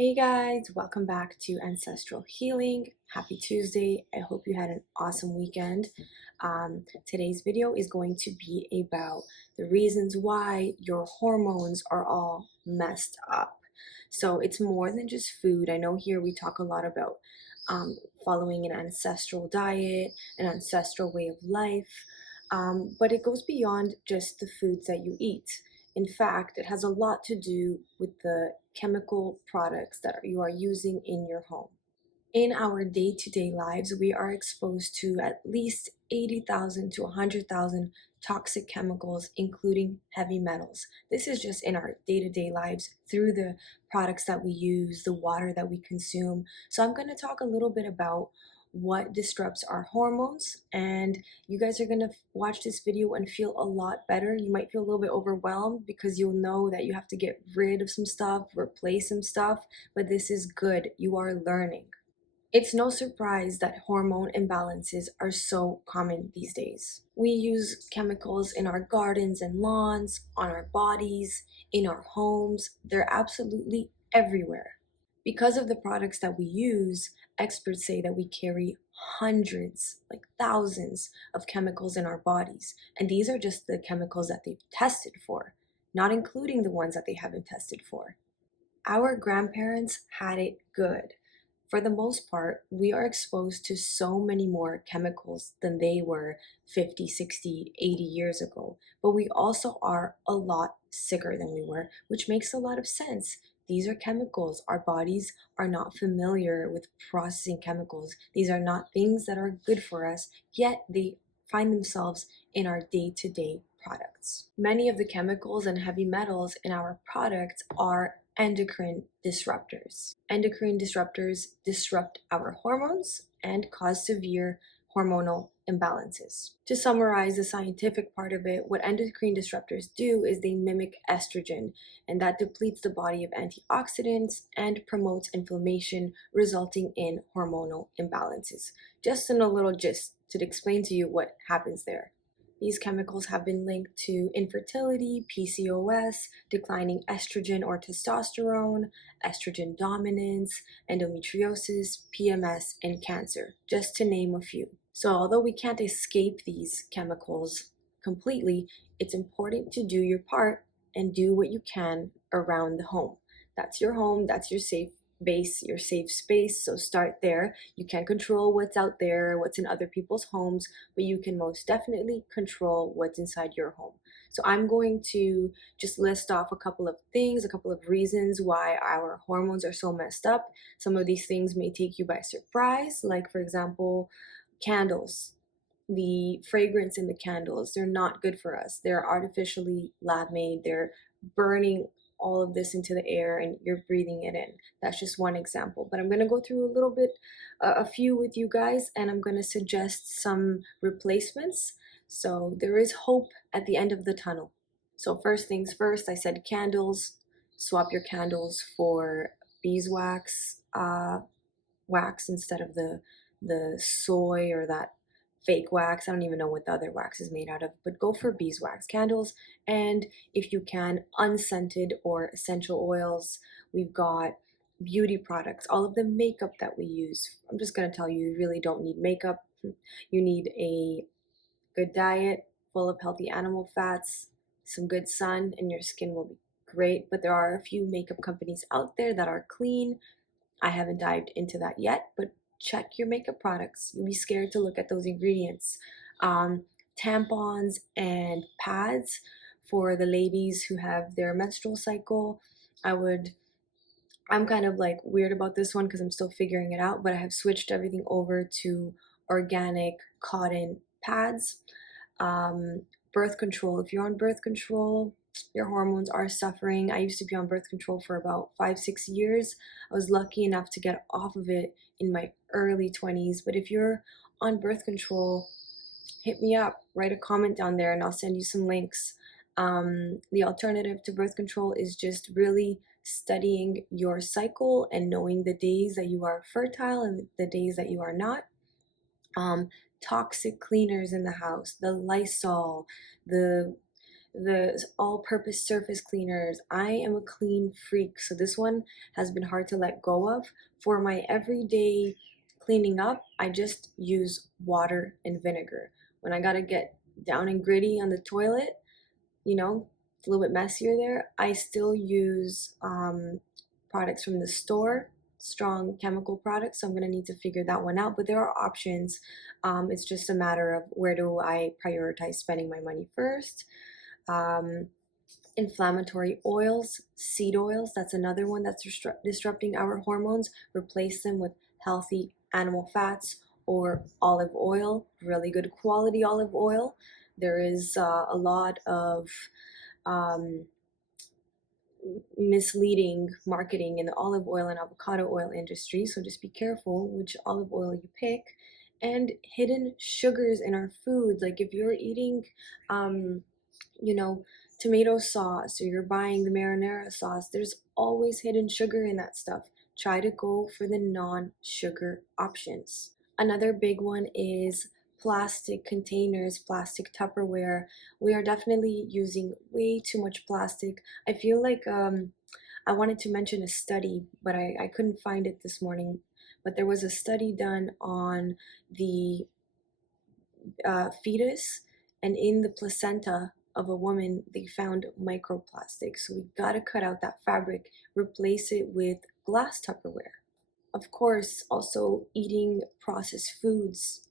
Hey guys, welcome back to Ancestral Healing. Happy Tuesday. I hope you had an awesome weekend. Today's video is going to be about the reasons why your hormones are all messed up. So it's more than just food. I know here we talk a lot about following an ancestral diet, an ancestral way of life, but it goes beyond just the foods that you eat. In fact, it has a lot to do with the chemical products that you are using in your home. In our day-to-day lives, we are exposed to at least 80,000 to 100,000 toxic chemicals, including heavy metals. This is just in our day-to-day lives through the products that we use, the water that we consume. So I'm going to talk a little bit about what disrupts our hormones, and you guys are going to watch this video and feel a lot better. You might feel a little bit overwhelmed because you'll know that you have to get rid of some stuff, replace some stuff, but this is good. You are learning. It's no surprise that hormone imbalances are so common these days. We use chemicals in our gardens and lawns, on our bodies, in our homes. They're absolutely everywhere. Because of the products that we use, experts say that we carry hundreds, like thousands, of chemicals in our bodies. And these are just the chemicals that they've tested for, not including the ones that they haven't tested for. Our grandparents had it good. For the most part, we are exposed to so many more chemicals than they were 50, 60, 80 years ago. But we also are a lot sicker than we were, which makes a lot of sense. These are chemicals. Our bodies are not familiar with processing chemicals. These are not things that are good for us, yet they find themselves in our day-to-day products. Many of the chemicals and heavy metals in our products are endocrine disruptors. Endocrine disruptors disrupt our hormones and cause severe hormonal imbalances. To summarize the scientific part of it, what endocrine disruptors do is they mimic estrogen, and that depletes the body of antioxidants and promotes inflammation, resulting in hormonal imbalances. Just in a little gist to explain to you what happens there. These chemicals have been linked to infertility, PCOS, declining estrogen or testosterone, estrogen dominance, endometriosis, PMS, and cancer, just to name a few. So although we can't escape these chemicals completely, it's important to do your part and do what you can around the home. That's your home, that's your safe base, your safe space, so start there. You can't control what's out there, what's in other people's homes, but you can most definitely control what's inside your home. So I'm going to just list off a couple of things, a couple of reasons why our hormones are so messed up. Some of these things may take you by surprise, like for example, candles. The fragrance in the candles, they're not good for us. They're artificially lab made. They're burning all of this into the air and you're breathing it in. That's just one example, but I'm going to go through a little bit, a few with you guys, and I'm going to suggest some replacements. So there is hope at the end of the tunnel. So first things first, I said candles. Swap your candles for beeswax wax instead of the soy or that fake wax. I don't even know what the other wax is made out of, but go for beeswax candles. And if you can, unscented or essential oils. We've got beauty products, all of the makeup that we use. I'm just going to tell you, you really don't need makeup. You need a good diet full of healthy animal fats, some good sun, and your skin will be great. But there are a few makeup companies out there that are clean. I haven't dived into that yet, but check your makeup products. You'll be scared to look at those ingredients. Tampons and pads for the ladies who have their menstrual cycle. I'm kind of like weird about this one because I'm still figuring it out, but I have switched everything over to organic cotton pads. Birth control. If you're on birth control, your hormones are suffering. I used to be on birth control for about 5-6 years. I was lucky enough to get off of it in my early 20s. But if you're on birth control, hit me up, write a comment down there, and I'll send you some links. The alternative to birth control is just really studying your cycle and knowing the days that you are fertile and the days that you are not. Toxic cleaners in the house, the Lysol, the the all-purpose surface cleaners. I am a clean freak, so this one has been hard to let go of. For my everyday cleaning up, I just use water and vinegar. When I gotta get down and gritty on the toilet, you know, a little bit messier there, I still use products from the store, strong chemical products. So I'm gonna need to figure that one out. But there are options. It's just a matter of where do I prioritize spending my money first. Um, Inflammatory oils, seed oils, that's another one that's disrupting our hormones. Replace them with healthy animal fats or olive oil, really good quality olive oil. There is a lot of um, misleading marketing in the olive oil and avocado oil industry, so just be careful which olive oil you pick. And hidden sugars in our food, like if you're eating you know, tomato sauce or you're buying the marinara sauce, there's always hidden sugar in that stuff. Try to go for the non-sugar options. Another big one is plastic containers, plastic Tupperware. We are definitely using way too much plastic. I feel like I wanted to mention a study, but I couldn't find it this morning. But there was a study done on the fetus, and in the placenta of a woman, they found microplastics. So we gotta cut out that fabric, replace it with glass Tupperware. Of course, also eating processed foods,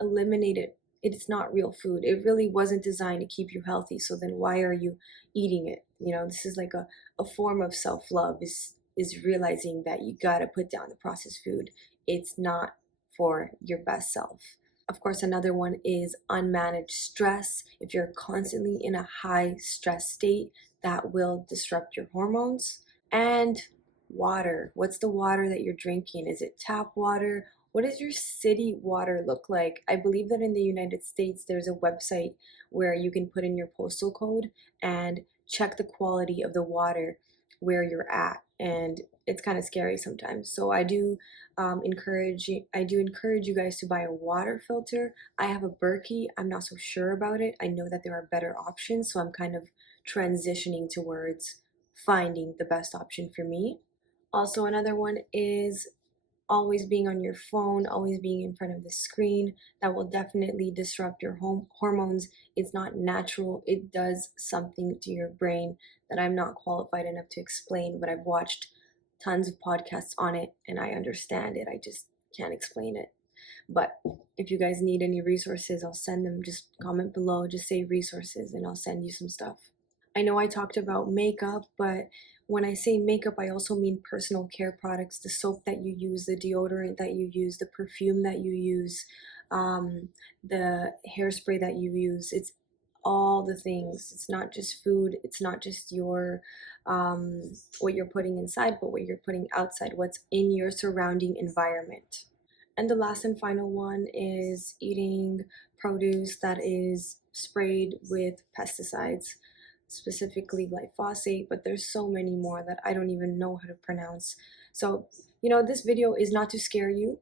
eliminate it. It's not real food. It really wasn't designed to keep you healthy. So then why are you eating it? You know, this is like a form of self-love is realizing that you gotta put down the processed food. It's not for your best self. Of course, another one is unmanaged stress. If you're constantly in a high stress state, that will disrupt your hormones. And water. What's the water that you're drinking? Is it tap water? What does your city water look like? I believe that in the United States, there's a website where you can put in your postal code and check the quality of the water where you're at. And it's kind of scary sometimes. So encourage you guys to buy a water filter. I have a Berkey. I'm not so sure about it. I know that there are better options, so I'm kind of transitioning towards finding the best option for me. Also, another one is always being on your phone, always being in front of the screen. That will definitely disrupt your hormones. It's not natural. It does something to your brain that I'm not qualified enough to explain, but I've watched tons of podcasts on it and I understand it. I just can't explain it. But if you guys need any resources, I'll send them. Just comment below, just say resources, and I'll send you some stuff. I know I talked about makeup, but when I say makeup, I also mean personal care products, the soap that you use, the deodorant that you use, the perfume that you use, the hairspray that you use. It's all the things. It's not just food. It's not just your what you're putting inside, but what you're putting outside, what's in your surrounding environment. And the last and final one is eating produce that is sprayed with pesticides, specifically glyphosate, but there's so many more that I don't even know how to pronounce. So, this video is not to scare you.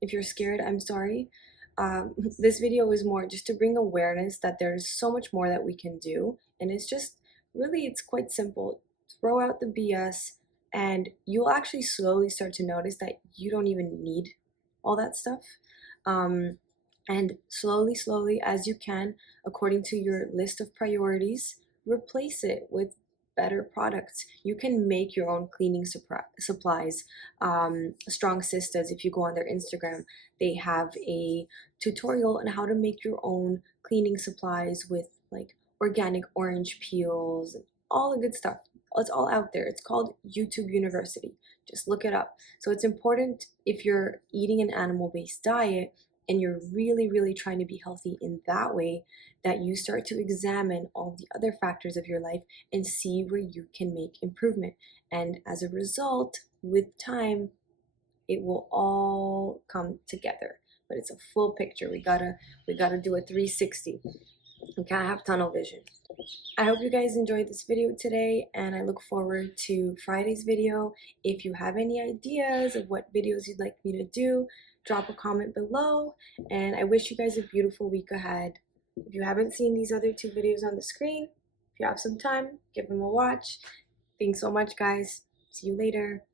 If you're scared, I'm sorry. This video is more just to bring awareness that there's so much more that we can do. And it's quite simple. Throw out the BS, and you'll actually slowly start to notice that you don't even need all that stuff. And slowly, as you can, according to your list of priorities, replace it with better products. You can make your own cleaning supplies. Strong Sisters, if you go on their Instagram, they have a tutorial on how to make your own cleaning supplies with like organic orange peels and all the good stuff. It's all out there. It's called YouTube University. Just look it up. So it's important, if you're eating an animal-based diet and you're really trying to be healthy in that way, that you start to examine all the other factors of your life and see where you can make improvement. And as a result, with time, it will all come together. But it's a full picture. We gotta do a 360. We can't have tunnel vision. I hope you guys enjoyed this video today, and I look forward to Friday's video. If you have any ideas of what videos you'd like me to do, drop a comment below, and I wish you guys a beautiful week ahead. If you haven't seen these other two videos on the screen, If you have some time, give them a watch. Thanks so much, guys. See you later.